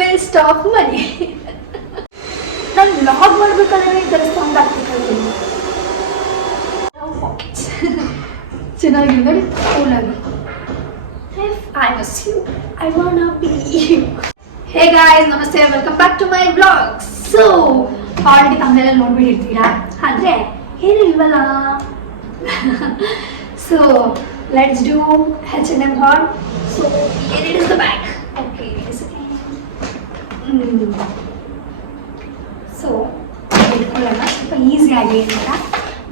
Waste of money. ನಾನು vlog ಮಾಡ್ಬೇಕಾದ್ರೆ ಈ ಥರ ಸೌಂಡ್ ಆಗ್ತಿತ್ತು. ಚೆನ್ನಾಗಿ ನೋಡಿ ಕೂಲಾಗಿ. I miss you. I wanna be you. Hey guys, ನಮಸ್ತೆ, welcome back to my vlog. So already ತಮ್ಮನೆಲ್ಲ ನೋಡ್ಬಿಟ್ಟಿರ್ತೀರಾ, ಆದರೆ ಏನು ಇಲ್ವಲ್ಲ. So let's do H&M haul. So here it is the bag. Okay, wait a second. So ಇಟ್ಕೊಳ್ಳೋಣ ಸ್ವಲ್ಪ ಈಸಿಯಾಗಿ ಅಂತ.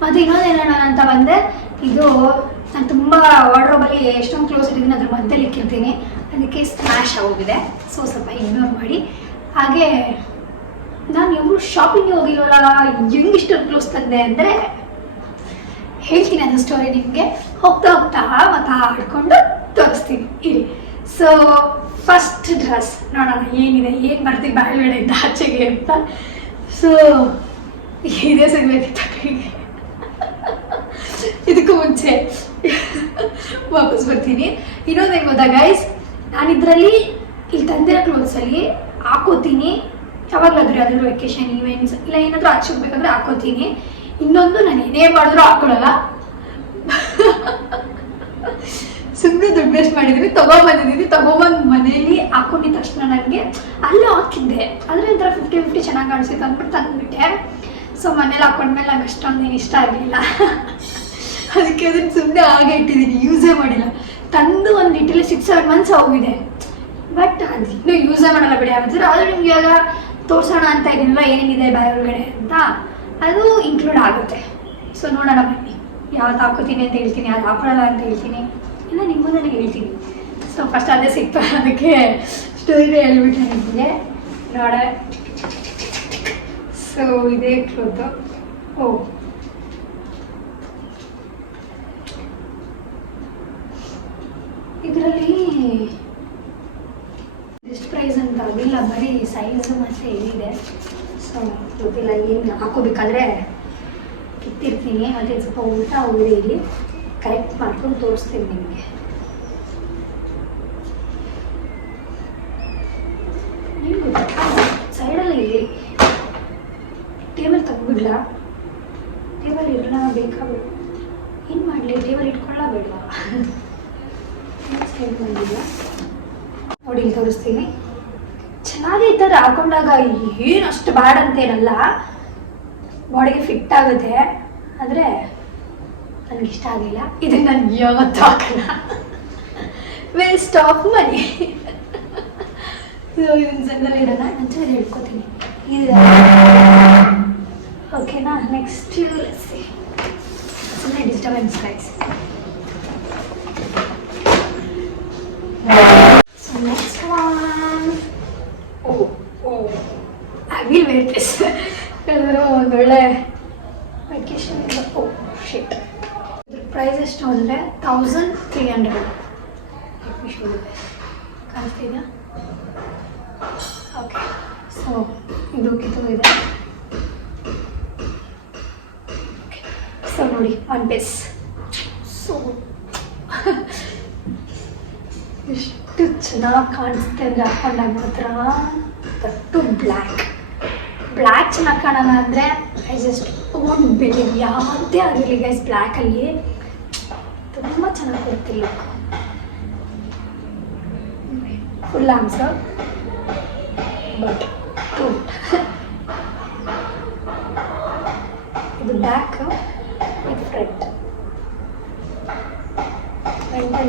ಮತ್ತು ಇನ್ನೊಂದೇನೋಣ ಅಂತ ಬಂದೆ, ಇದು ನಾನು ತುಂಬ ವಾರ್ಡ್ರೋಬಲ್ಲಿ ಎಷ್ಟೊಂದು ಕ್ಲೋಸ್ ಇಟ್ಟಿದ್ದೀನಿ, ಅದ್ರ ಮಧ್ಯದಲ್ಲಿ ಇಕ್ಕಿರ್ತೀನಿ, ಅದಕ್ಕೆ ಸ್ಮ್ಯಾಶ್ ಆಗೋಗಿದೆ. ಸೊ ಸ್ವಲ್ಪ ಇಗ್ನೋರ್ ಮಾಡಿ. ಹಾಗೆ ನಾನು ಯಾರು ಶಾಪಿಂಗ್ಗೆ ಹೋಗಿಲ್ವಲ್ಲ, ಹೆಂಗೆ ಇಷ್ಟೊಂದು ಕ್ಲೋಸ್ ತಂದೆ ಅಂದರೆ ಹೇಳ್ತೀನಿ ಅದು ಸ್ಟೋರಿ ನಿಮಗೆ. ಹೋಗ್ತಾ ಹೋಗ್ತಾ ಮಾತಾಡ್ಕೊಂಡು ತೋರಿಸ್ತೀನಿ ಇರಿ. ಸೊ ಫಸ್ಟ್ ಡ್ರೆಸ್ ನೋಡೋಣ ಏನಿದೆ, ಏನು ಬರ್ತೀವಿ ಬಾಯಿಗಡೆಯಿಂದ ಆಚೆಗೆ ಅಂತ. ಸೊ ಇದೇ ಸಿಗಬೇಕಿತ್ತು ಕೈಗೆ. ಇದಕ್ಕೂ ಮುಂಚೆ ವಾಪಸ್ ಬರ್ತೀನಿ. ಇನ್ನೊಂದೇನು ಗೊತ್ತಾ ಗೈಸ್, ನಾನಿದ್ರಲ್ಲಿ ಇಲ್ಲಿ ತಂದಿರೋ ಕ್ಲೋತ್ಸಲ್ಲಿ ಹಾಕೋತೀನಿ ಯಾವಾಗಲಾದ್ರೂ, ಯಾವ್ದಾದ್ರು ವೆಕೇಶನ್ ಈವೆಂಟ್ಸ್ ಇಲ್ಲ ಏನಾದರೂ ಆಚೆ ಹೋಗ್ಬೇಕಂದ್ರೆ ಹಾಕೋತೀನಿ. ಇನ್ನೊಂದು ನಾನು ಏನೇ ಮಾಡಿದ್ರು ಹಾಕೊಳ್ಳಲ್ಲ, ಸುಮ್ಮನೆ ದುಡ್ಡು ವೇಸ್ಟ್ ಮಾಡಿದ್ದೀನಿ. ತೊಗೊಂಬಂದಿದ್ದೀನಿ, ತೊಗೊಂಬಂದು ಮನೇಲಿ ಹಾಕೊಂಡಿದ ತಕ್ಷಣ ನನಗೆ ಅಲ್ಲೇ ಹಾಕಿದ್ದೆ, ಆದರೆ ಒಂಥರ 50-50 ಚೆನ್ನಾಗಿ ಕಾಣಿಸಿತ್ತು ಅಂದ್ಬಿಟ್ಟು ತಂದುಬಿಟ್ಟೆ. ಸೊ ಮನೇಲಿ ಹಾಕೊಂಡ್ಮೇಲೆ ನಂಗೆ ಅಷ್ಟೊಂದು ಏನು ಇಷ್ಟ ಆಗಲಿಲ್ಲ, ಅದಕ್ಕೆ ಅದನ್ನು ಸುಮ್ಮನೆ ಹಾಗೆ ಇಟ್ಟಿದ್ದೀನಿ, ಯೂಸೇ ಮಾಡಿಲ್ಲ. ತಂದು ಒಂದು ಇಟ್ಟಲ್ಲಿ 6-7 ಮಂತ್ಸ್ ಹೋಗಿದೆ, ಬಟ್ ಅದು ಇನ್ನೂ ಯೂಸೇ ಮಾಡಲ್ಲ ಬಿಡಿ. ಆಗಿದ್ರೆ ಆದರೂ ನಿಮ್ಗೆ ಇವಾಗ ತೋರಿಸೋಣ ಅಂತ ಇದನ್ನೆಲ್ಲ ಏನೇನಿದೆ ಬಾಯ್ ಒಳಗಡೆ ಅಂತ ಅದು ಇನ್ಕ್ಲೂಡ್ ಆಗುತ್ತೆ. ಸೊ ನೋಡೋಣ ಬನ್ನಿ, ಯಾವ್ದು ಹಾಕೋತೀನಿ ಅಂತ ಹೇಳ್ತೀನಿ, ಅದು ಹಾಕೊಳ್ಳಲ್ಲ ಅಂತ ಹೇಳ್ತೀನಿ, ಇಲ್ಲ ನಿಮ್ಮ ನನಗೆ ಹೇಳ್ತೀನಿ. ಸೊ ಫಸ್ಟ್ ಅದೇ ಸಿಕ್ತು, ಅದಕ್ಕೆ ಸ್ಟೋರಿ ಹೇಳ್ಬಿಟ್ಟೆ ನಿಮಗೆ ನೋಡ. ಸೊ ಇದೇ ಕ್ಲೋತು. ಓ ಇದರಲ್ಲಿ ಎಷ್ಟು ಪ್ರೈಸ್ ಅಂತ ಅದಿಲ್ಲ, ಬರೀ ಸೈಜು ಮತ್ತು ಇದಿದೆ. ಸೊ ಗೊತ್ತಿಲ್ಲ ಏನು ಹಾಕೋಬೇಕಾದ್ರೆ ಕಿತ್ತಿರ್ತೀನಿ, ಅದೇ ಸ್ವಲ್ಪ ಊಟ ಹೋಗಿದೆ, ಇಲ್ಲಿ ಕರೆಕ್ಟ್ ಮಾಡ್ಕೊಂಡು ತೋರಿಸ್ತೀನಿ ನಿಮಗೆ. ಏನು ಗೊತ್ತಾ, ಸೈಡಲ್ಲಿ ಇಲ್ಲಿ ಟೇಬಲ್ ತೆಗ್ಬಿಡ್ಲ, ಟೇಬಲ್ ಇರಲ್ಲ, ಬೇಕಾಗಬೇಕು. ಏನು ಮಾಡಲಿ, ಟೇಬಲ್ ಇಟ್ಕೊಳ್ಳ ಬೇಡವಾ? ಸೈಡ್ ಬಂದಿಲ್ಲ ನೋಡಿ, ಇಲ್ಲಿ ತೋರಿಸ್ತೀನಿ. ಚೆನ್ನಾಗಿ ಈ ಥರ ಹಾಕೊಂಡಾಗ ಏನು ಅಷ್ಟು ಬ್ಯಾಡ್ ಅಂತೇನಲ್ಲ, ಬಾಡಿಗೆ ಫಿಟ್ ಆಗುತ್ತೆ. ಆದರೆ ನನಗಿಷ್ಟ ಆಗಿಲ್ಲ, ಇದನ್ನು ನಾನು ಯಾವತ್ತೂ ಹಾಕಲ್ಲ, ವೇಸ್ಟ್ ಆಫ್ ಮನಿ. ಇದನ್ನು ಸಣ್ಣಲ್ಲಿ ಇಡೋಣ, ನಂತರ ಹೇಳ್ಕೊತೀನಿ ಇದು. ಓಕೆನಾ, ನೆಕ್ಸ್ಟ್ ಸುಮ್ಮನೆ disturbance guys. So next one, I will wear this. ಒಂದು ಒಳ್ಳೆ ವೆಕೇಶನ್. ಓ ಶಿಟ್, ಪ್ರೈಸ್ ಎಷ್ಟು ಅಂದರೆ 1300. ಕಾಣಿಸ್ತಿದೆಯಾ? ಓಕೆ, ಸೊ ಇದು ಕಿತ್ತೋಗಿದೆ. ಸೊ ನೋಡಿ, ಒನ್ ಪೀಸ್. ಸೊ ಎಷ್ಟು ಚೆನ್ನಾಗಿ ಕಾಣಿಸುತ್ತೆ ಅಂದರೆ ಹಾಕೊಂಡಾಗ ಮಾತ್ರ. ದಟ್ಟು ಬ್ಲ್ಯಾಕ್ ಚೆನ್ನಾಗಿ ಕಾಣೋಣ ಅಂದರೆ ಐ ಜಸ್ಟ್ ಓನ್ ಬಿಲೀವ್. ಯಾವುದೇ ಆಗಿರಲಿ ಗೈಸ್, ಬ್ಲ್ಯಾಕಲ್ಲಿ ತುಂಬ ಚೆನ್ನಾಗಿ ಕೊಡ್ತಿಲ್ಲ. ಫುಲ್ ಆನ್ಸರ್ ಬಟ್ ಇದು ಬ್ಲ್ಯಾಕ್, ಇದು ಫ್ರಂಟ್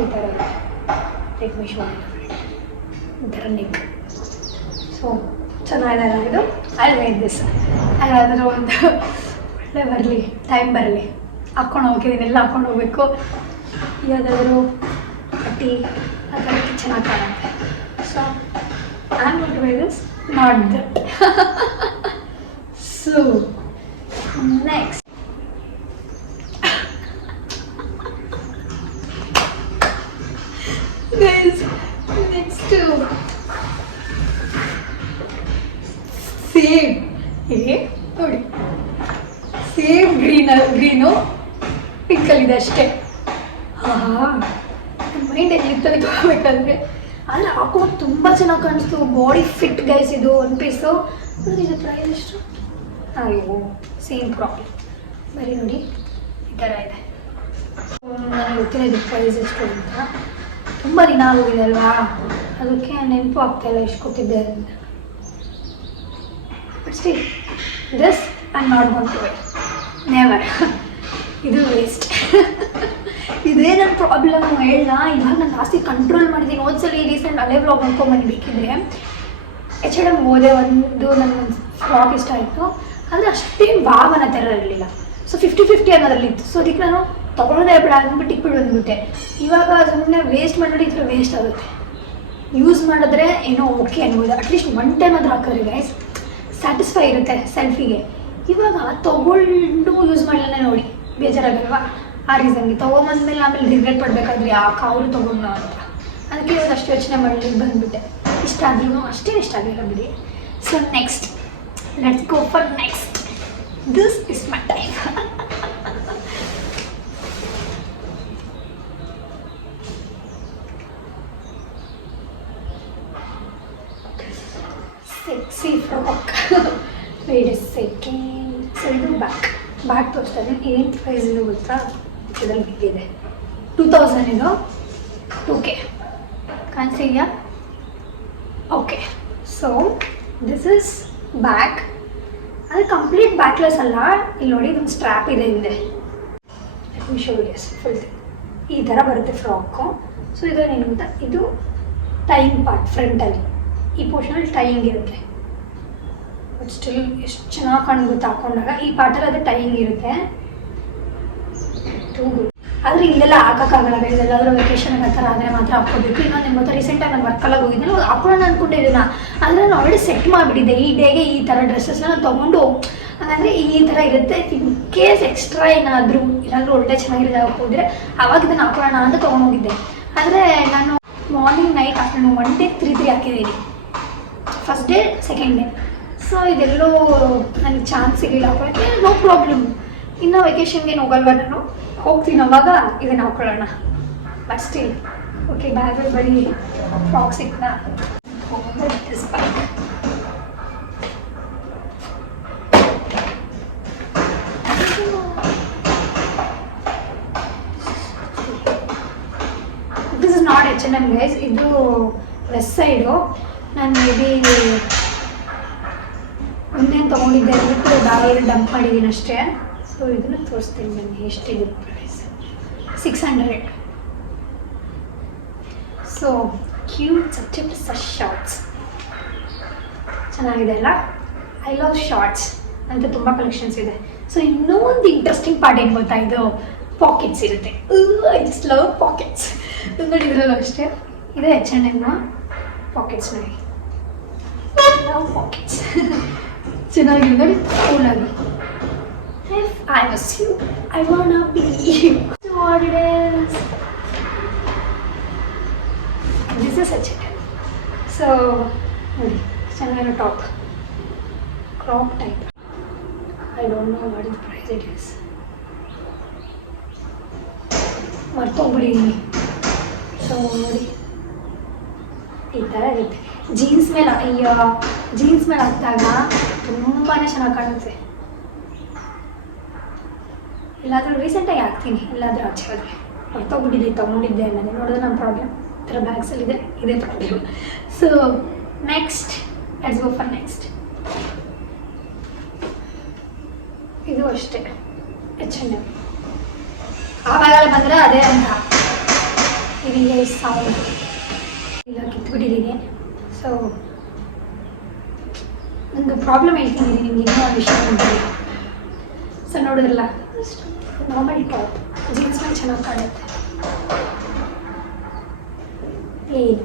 ಈ ಥರ ಟೇಕ್ ಮೈ ಶೋ ಈ ಥರ ನೆಕ್. ಸೊ ಚೆನ್ನಾಗಿದೆಲ್ಲ ಇದು. I wear this. ಯಾವ್ದಾದ್ರು ಒಂದು ಒಳ್ಳೆ ಬರಲಿ, ಟೈಮ್ ಬರಲಿ, ಹಾಕ್ಕೊಂಡು ಹೋಗಿದ್ದೀನಿ, ಎಲ್ಲ ಹಾಕ್ಕೊಂಡು ಹೋಗ್ಬೇಕು. ಯಾವುದಾದ್ರೂ ಪಟ್ಟಿ ಅದಕ್ಕೆ ಚೆನ್ನಾಗಿ ಕಾಣುತ್ತೆ. So I am going to wear this, not that. So next same ಇದೆ ನೋಡಿ, ಸೇಮ್ ಗ್ರೀನು ಪಿಂಕಲ್ಲಿದೆ ಅಷ್ಟೇ. ಮೈಂಡ್ ಎಲ್ಲಿರ್ತದೆ ತಗೋಬೇಕಂದ್ರೆ ಅಲ್ಲಿ ಹಾಕೊಂಡು ತುಂಬ ಚೆನ್ನಾಗಿ ಕಾಣಿಸ್ತು. Body fit guys. ಇದು ಒನ್ ಪೀಸು. ಇದು ಪ್ರೈಸ್ ಎಷ್ಟು? ಅಯ್ಯೋ ಸೇಮ್ ಪ್ರಾಬ್ಲಮ್. ಬರೀ ನೋಡಿ ಈ ಥರ ಇದೆ. ನನಗೆ ಗೊತ್ತಿಲ್ಲ ಇದು ಪ್ರೈಸ್ ಎಷ್ಟು ಅಂತ. ತುಂಬ ದಿನ ಆಗೋಗಿದೆ ಅಲ್ವಾ, ಅದಕ್ಕೆ ನೆನಪು ಆಗ್ತಾಯಿಲ್ಲ ಎಷ್ಟು ಕೊಟ್ಟಿದ್ದೆ ಅಂತ. But still this I am not going to wear, never. ಇದು ವೇಸ್ಟ್. ಇದೇ ನನ್ನ ಪ್ರಾಬ್ಲಮ್ ಹೇಳ. ಇವಾಗ ನಾನು ಜಾಸ್ತಿ ಕಂಟ್ರೋಲ್ ಮಾಡಿದ್ದೀನಿ. ಒಂದ್ಸಲ ರೀಸೆಂಟ್ ಅಲ್ಲೇ ವ್ಲಾಗ್ ಮಾಡ್ಕೊಂಬಂದು ಬೇಕಿದ್ರೆ H&M ಹೋದೆ. ನನ್ನ ಫ್ರಾಕ್ ಇಷ್ಟ ಆಯಿತು, ಆದರೆ ಅಷ್ಟೇನು ಭಾವನ ಥರ ಇರಲಿಲ್ಲ. ಸೊ 50-50 ಅನ್ನೋದ್ರಲ್ಲಿತ್ತು. ಸೊ ಅದಕ್ಕೆ ನಾನು ತೊಗೊಳೋದೇ ಬೇಡ ಅಂದ್ಬಿಟ್ಟು ಇಟ್ಬಿಟ್ಟು ಬಂದ್ಬಿಟ್ಟೆ. ಇವಾಗ ಸುಮ್ಮನೆ ವೇಸ್ಟ್ ಮಾಡಿದ್ರೆ ಈ ಥರ ವೇಸ್ಟ್ ಆಗುತ್ತೆ. ಯೂಸ್ ಮಾಡಿದ್ರೆ ಏನೋ ಓಕೆ ಅನ್ಬೋದು. ಅಟ್ಲೀಸ್ಟ್ ಒನ್ ಟೈಮ್ ಆದರೂ ಹಾಕೋರಿ ಗೈಸ್, ಸ್ಯಾಟಿಸ್ಫೈ ಇರುತ್ತೆ ಸೆಲ್ಫಿಗೆ. ಇವಾಗ ತೊಗೊಂಡು ಯೂಸ್ ಮಾಡಲೇ ನೋಡಿ ಬೇಜಾರಾಗಲ್ವಾ? ಆ ರೀಸನ್ಗೆ ತೊಗೊಂಬಂದ್ಮೇಲೆ ಆಮೇಲೆ ರಿಗ್ರೆಟ್ ಪಡಬೇಕಾದ್ರೆ ಯಾಕೆ ಅವರು ತೊಗೊಂಡು ಅಂತ. ಅದಕ್ಕೆ ಇವಾಗ ಅಷ್ಟು ಯೋಚನೆ ಮಾಡಲಿಕ್ಕೆ ಬಂದುಬಿಟ್ಟೆ. ಇಷ್ಟ ಆದ್ರೂ ಅಷ್ಟೇ ಇಷ್ಟ ಆಗಿಲ್ಲ ಬಿಡಿ. So next let's go for next. This is my time. Sexy frock. Wait a second. So ಇದು ಬ್ಯಾಕ್ ತೋರಿಸ್ತಾ ಇದ್ದೀನಿ. ಏನು ಪ್ರೈಸ್ ಇದು ಗೊತ್ತಾ? ಇದರಲ್ಲಿ ಬಿಟ್ಟಿದೆ 2000. ಇದು 2K ಕಾಣಿಸಿದೆಯಾ? Okay. So this is back. ಅದು ಕಂಪ್ಲೀಟ್ ಬ್ಯಾಕ್ಲೆಸ್ ಅಲ್ಲ. ಇಲ್ಲಿ ನೋಡಿ ಇದೊಂದು ಸ್ಟ್ರ್ಯಾಪ್ ಇದೆ ಹಿಂದೆ. ಫುಲ್ ಈ ಥರ ಬರುತ್ತೆ ಫ್ರಾಕು. ಸೊ ಇದೇನು ಅಂತ, ಇದು ಟೈಯಿಂಗ್ ಪಾರ್ಟ್ ಫ್ರಂಟಲ್ಲಿ. ಈ ಪೋರ್ಷನಲ್ಲಿ ಟೈಯಿಂಗ್ ಇರುತ್ತೆ. ಬಟ್ ಸ್ಟಿಲ್ ಎಷ್ಟು ಚೆನ್ನಾಗಿ ಕಾಣುತ್ತೆ ಹಾಕೊಂಡಾಗ. ಈ ಪಾರ್ಟಲ್ಲಿ ಅದು ಟೈಯಿಂಗ್ ಇರುತ್ತೆ. Too good. ಆದರೆ ಇಲ್ಲೆಲ್ಲ ಹಾಕೋಕ್ಕಾಗಲ್ಲ. ಎಲ್ಲಾದರೂ ವೆಕೇಶನ್ ಆ ಥರ ಆದರೆ ಮಾತ್ರ ಹಾಕ್ಕೋಬೇಕು. ಇನ್ನೊಂದು ನಿಮ್ಮ ಗೊತ್ತಾ, ರೀಸೆಂಟಾಗಿ ನಾನು ವರ್ಕಲ್ಲ ಹೋಗಿದ್ದೀನಿ, ಹಾಕೊಳ್ಳೋಣ ಅಂದ್ಕೊಂಡಿದ್ದೀನ. ಆದರೆ ನಾನು ಆಲ್ರೆಡಿ ಸೆಟ್ ಮಾಡಿಬಿಟ್ಟಿದ್ದೆ. ಈ ಡೇಗೆ ಈ ಥರ ಡ್ರೆಸ್ಸಸ್ನ ನಾನು ತೊಗೊಂಡು, ಹಾಗಂದರೆ ಈ ಥರ ಇರುತ್ತೆ. ಇನ್ ಕೇಸ್ ಎಕ್ಸ್ಟ್ರಾ ಏನಾದರೂ ಒಳ್ಳೆ ಚೆನ್ನಾಗಿರೋದು ಹೋಗಿದ್ರೆ ಆವಾಗ ಇದನ್ನು ಹಾಕೊಳ್ಳೋಣ ಅಂತ ತೊಗೊಂಡೋಗಿದ್ದೆ. ಆದರೆ ನಾನು ಮಾರ್ನಿಂಗ್ ನೈಟ್ ಆಫ್ಟರ್ನೂನ್ 1 day 3 ಹಾಕಿದ್ದೀನಿ. First day second day. So ಇದೆಲ್ಲೋ ನನಗೆ ಚಾನ್ಸ್ ಸಿಗಲಿಲ್ಲ ಹಾಕೊಳ್ಳೋಕ್ಕೆ. No problem. ಇನ್ನು ವೆಕೇಷನ್ಗೆ ಹೋಗಲ್ವ ನಾನು, ಹೋಗ್ತೀನಿ ಅವಾಗ ಇದನ್ನು ಹಾಕೊಳ್ಳೋಣ. But still okay. ಬ್ಯಾಗಲ್ಲಿ ಬರೀ ಫ್ರಾಕ್ ಸಿಕ್ತಾ this bag. This is not H&M guys. ಇದು ವೆಸ್ಟ್ ಸೈಡು. ನಾನು ಮೇ ಬಿ ಇನ್ನೇನು ತೊಗೊಂಡಿದ್ದೆ ಅಂದ್ಬಿಟ್ಟು ಬ್ಯಾಗಲ್ಲಿ ಡಂಪ್ ಮಾಡಿದ್ದೀನಿ ಅಷ್ಟೇ. ಸೊ ಇದನ್ನು ತೋರಿಸ್ತೀನಿ ಬನ್ನಿ ಎಷ್ಟಿದೆ price. 600. So cute such shorts ಚೆನ್ನಾಗಿದೆ ಅಲ್ಲ? ಐ ಲವ್ ಶಾರ್ಟ್ಸ್ ಅಂತ ತುಂಬ ಕಲೆಕ್ಷನ್ಸ್ ಇದೆ. ಸೊ ಇನ್ನೂ ಒಂದು ಇಂಟ್ರೆಸ್ಟಿಂಗ್ ಪಾರ್ಟ್ ಏನು ಗೊತ್ತಾ, ಇದು ಪಾಕೆಟ್ಸ್ ಇರುತ್ತೆ. I just love pockets. ನೋಡಿ ಇದರಲ್ಲೂ ಅಷ್ಟೇ. ಇದು H&M ಪಾಕೆಟ್ಸ್. ನೋಡಿ ಲವ್ ಪಾಕೆಟ್ಸ್. ಚೆನ್ನಾಗಿದೆ ನೋಡಿ, ಕೂಲಾಗಿ. If I was you, I wanna be you. So what it is? This is H&M. So, ನೋಡಿ ಚೆನ್ನಾಗಿರೋ top, crop type. I don't know what the price it is. ಮರ್ತೋಗ್ಬಿಟ್ಟಿದ್ದೀನಿ. So ನೋಡಿ ಈ ಥರ ಇರುತ್ತೆ. ಜೀನ್ಸ್ ಮೇಲೆ ಹಾಕಿದಾಗ ತುಂಬಾ ಚೆನ್ನಾಗಿ ಕಾಣುತ್ತೆ. ಎಲ್ಲಾದರೂ ರೀಸೆಂಟಾಗಿ ಹಾಕ್ತೀನಿ, ಎಲ್ಲಾದರೂ ಆಚೆ ಹೋದರೆ. ಮರ್ತೋಗ್ಬಿಟ್ಟಿದ್ದೆ ತೊಗೊಂಡಿದ್ದೆ ಅನ್ನೋದು ನೋಡಿದ್ರೆ ನಮ್ಮ ಪ್ರಾಬ್ಲಮ್. ಈ ಥರ ಬ್ಯಾಗ್ಸಲ್ಲಿದೆ, ಇದೇ problem. So next let's go for next. ಇದು ಅಷ್ಟೇ H&M. ಆವಾಗೆಲ್ಲ ಬಂದರೆ ಅದೇ ಅಂತ ಇದೀಗ ಸೌಂಡ್ ಈಗ ಕಿತ್ಬಿಟ್ಟಿದ್ದೀನಿ. ಸೊ ಒಂದು ಪ್ರಾಬ್ಲಮ್ ಹೇಳ್ತೀನಿ ನಿಮ್ಗೆ, ಇನ್ನೂ ಒಂದು ವಿಷಯ ನೋಡಿರಿ. ಸೊ ನೋಡಿದ್ರಲ್ಲ, ನಾರ್ಮಲ್ ಟಾಪ್ ಜೀನ್ಸ್ ಮೇಲೆ ಚೆನ್ನಾಗಿ ಕಾಣುತ್ತೆ. ಏನು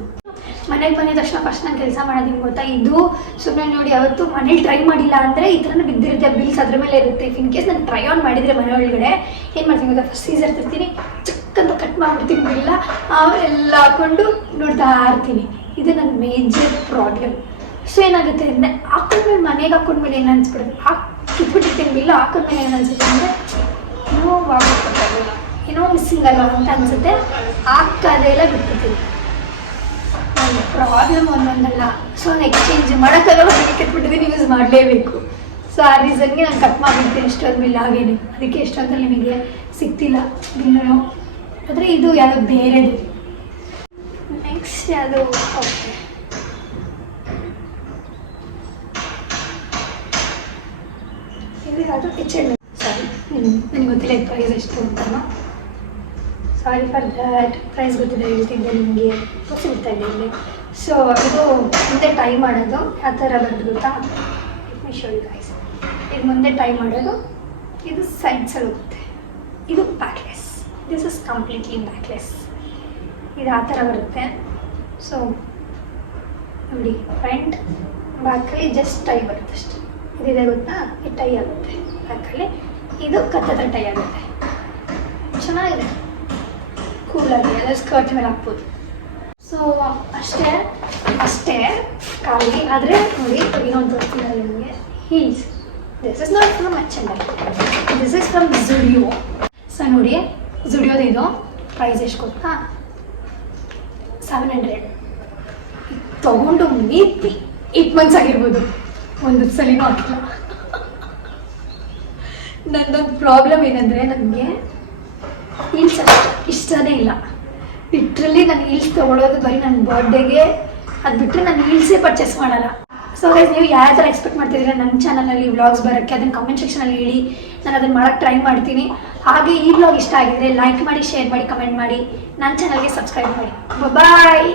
ಮನೆಗೆ ಬಂದಿದ ತಕ್ಷಣ ಫಸ್ಟ್ ನಾನು ಕೆಲಸ ಮಾಡೋದಿಲ್ಲ ಗೊತ್ತಾ, ಇದು ಸುಮ್ಮನೆ ನೋಡಿ ಯಾವತ್ತು ಮನೇಲಿ ಟ್ರೈ ಮಾಡಿಲ್ಲ ಅಂದರೆ ಈ ಥರನೇ ಬಿದ್ದಿರುತ್ತೆ, ಬಿಲ್ಸ್ ಅದ್ರ ಮೇಲೆ ಇರುತ್ತೆ. ಇನ್ ಕೇಸ್ ನಾನು ಟ್ರೈ ಆನ್ ಮಾಡಿದರೆ ಮನೆ ಒಳಗಡೆ ಏನು ಮಾಡ್ತೀನಿ ಗೊತ್ತಾ, ಫಸ್ಟ್ ಸೀಸರ್ ತರ್ತೀನಿ, ಚಿಕ್ಕಂತ ಕಟ್ ಮಾಡಿಬಿಡ್ತೀನಿ ಬಿಲ್ಲ, ಆಮೇಲೆಲ್ಲ ಹಾಕ್ಕೊಂಡು ನೋಡ್ತಾ ಇರ್ತೀನಿ. ಇದು ನನ್ನ ಮೇಜರ್ ಪ್ರಾಬ್ಲಮ್. ಸೊ ಏನಾಗುತ್ತೆ ಅಂದರೆ ಹಾಕೊಂಡ್ಮೇಲೆ ಮನೆಗೆ ಹಾಕೊಂಡ್ಮೇಲೆ ಏನು ಅನ್ಸ್ಬಿಡುತ್ತೆ, ಕಿತ್ಬಿಟ್ಟಿರ್ತೀನಿ ಬಿಲ್ಲ, ಹಾಕೊಂಡ್ಮೇಲೆ ಏನು ಅನ್ಸುತ್ತೆ ಅಂದರೆ ಏನೋ ಏನೋ ಮಿಸ್ಸಿಂಗ್ ಅಲ್ಲ ಅಂತ ಅನಿಸುತ್ತೆ, ಹಾಕೋದೆಲ್ಲ ಬಿಟ್ಬಿಡ್ತೀನಿ. ಪ್ರಾಬ್ಲಮ್ ಒಂದೊಂದಲ್ಲ. ಸೊ ಎಕ್ಸ್ಚೇಂಜ್ ಮಾಡೋಕ್ಕಾಗಲ್ಲ, ಕೆಟ್ಬಿಟ್ಟಿದ್ದೀನಿ, ಯೂಸ್ ಮಾಡಲೇಬೇಕು. ಸೊ ಆ ರೀಸನ್ಗೆ ನಾನು ಕಟ್ ಮಾಡಿಬಿಡ್ತೀನಿ ಎಷ್ಟೊಂದು ಬಿಲ್ ಆಗೇನೆ. ಅದಕ್ಕೆ ಎಷ್ಟೊಂದಲ್ಲಿ ನಿಮಗೆ ಸಿಗ್ತಿಲ್ಲ ಬಿಲ್ಲು. ಆದರೆ ಇದು ಯಾವುದೋ ಬೇರೆದು. ನೆಕ್ಸ್ಟ್ ಯಾವುದು, ಓಕೆ, ಇದು ಯಾವುದು ಕಿಚನ್. ಸಾರಿ, ನನಗೆ ಗೊತ್ತಿಲ್ಲ ಇದು ಪ್ರೈಸ್ ಎಷ್ಟು ಅಂತಲ್ಲ. Sorry for that. ಪ್ರೈಸ್ ಗೊತ್ತಿಲ್ಲ, ಹೇಳ್ತಿದ್ದೆ ನಿಮಗೆ, ಗೊತ್ತಿರ್ತಾ ಇದೆ ಇಲ್ಲಿ. ಸೊ ಇದು ಮುಂದೆ ಟೈ ಮಾಡೋದು ಯಾವ ಥರ ಬರೋದು ಗೊತ್ತಾ? Show you guys. ಇದು ಮುಂದೆ ಟೈ ಮಾಡೋದು, ಇದು ಸೈಡ್ಸಲ್ಲಿ ಹೋಗುತ್ತೆ. ಇದು backless. This is completely backless. ಇದು ಆ ಥರ ಬರುತ್ತೆ. ಸೊ ನೋಡಿ, ಫ್ರಂಟ್ ಬ್ಯಾಕಲ್ಲಿ ಜಸ್ಟ್ ಟೈ ಬರುತ್ತೆ ಅಷ್ಟೆ. ಇದಿದೆ ಗೊತ್ತಾ, ಇದು ಟೈ ಆಗುತ್ತೆ ಬ್ಯಾಕಲ್ಲಿ. ಇದು ಕತ್ತತ್ರ ಟೈ ಆಗುತ್ತೆ. ಚೆನ್ನಾಗಿದೆ, ಕೂಲಾಗಿ ಎಲ್ಲ ಸ್ಕರ್ಟ್ ಮೇಲೆ ಹಾಕ್ಬೋದು. ಸೊ ಅಷ್ಟೇ ಖಾಲಿ. ಆದರೆ ನೋಡಿ, ಇನ್ನೊಂದು ತೋರಿಸ್ತಿಲ್ಲ ನಿಮಗೆ, heels. This is not from H&M, this is from Zudio. So ನೋಡಿ, ಜುಡಿಯೋದು ಇದು ಪ್ರೈಸ್ ಎಷ್ಟು ಗೊತ್ತಾ? 700. ತೊಗೊಂಡು ಮೀತಿ 8 months ಆಗಿರ್ಬೋದು, ಒಂದು ಸಲಿನೂ ಹಾಕಿಲ್ಲ. ನನ್ನೊಂದು ಪ್ರಾಬ್ಲಮ್ ಏನಂದರೆ, ನನಗೆ ಹೀಲ್ಸ್ ಇಷ್ಟನೇ ಇಲ್ಲ. ಲಿಟ್ರಲಿ ನಾನು ಹೀಲ್ಸ್ ತೊಗೊಳೋದು ಬರೀ ನನ್ನ ಬರ್ಡೇಗೆ, ಅದು ಬಿಟ್ಟರೆ ನಾನು ಹೀಲ್ಸೇ ಪರ್ಚೇಸ್ ಮಾಡಲ್ಲ. ಸೊ ಗೈಸ್, ನೀವು ಯಾವ ಥರ ಎಕ್ಸ್ಪೆಕ್ಟ್ ಮಾಡ್ತಿದ್ದೀರಾ ನನ್ನ ಚಾನಲಲ್ಲಿ ವ್ಲಾಗ್ಸ್ ಬರೋಕ್ಕೆ, ಅದನ್ನು ಕಮೆಂಟ್ ಸೆಕ್ಷನಲ್ಲಿ ಹೇಳಿ, ನಾನು ಅದನ್ನು ಮಾಡೋಕ್ಕೆ ಟ್ರೈ ಮಾಡ್ತೀನಿ. ಹಾಗೆ ಈ ವ್ಲಾಗ್ ಇಷ್ಟ ಆಗಿದ್ರೆ ಲೈಕ್ ಮಾಡಿ, ಶೇರ್ ಮಾಡಿ, ಕಮೆಂಟ್ ಮಾಡಿ, ನನ್ನ ಚಾನಲ್ಗೆ ಸಬ್ಸ್ಕ್ರೈಬ್ ಮಾಡಿ. ಬಾಯ್.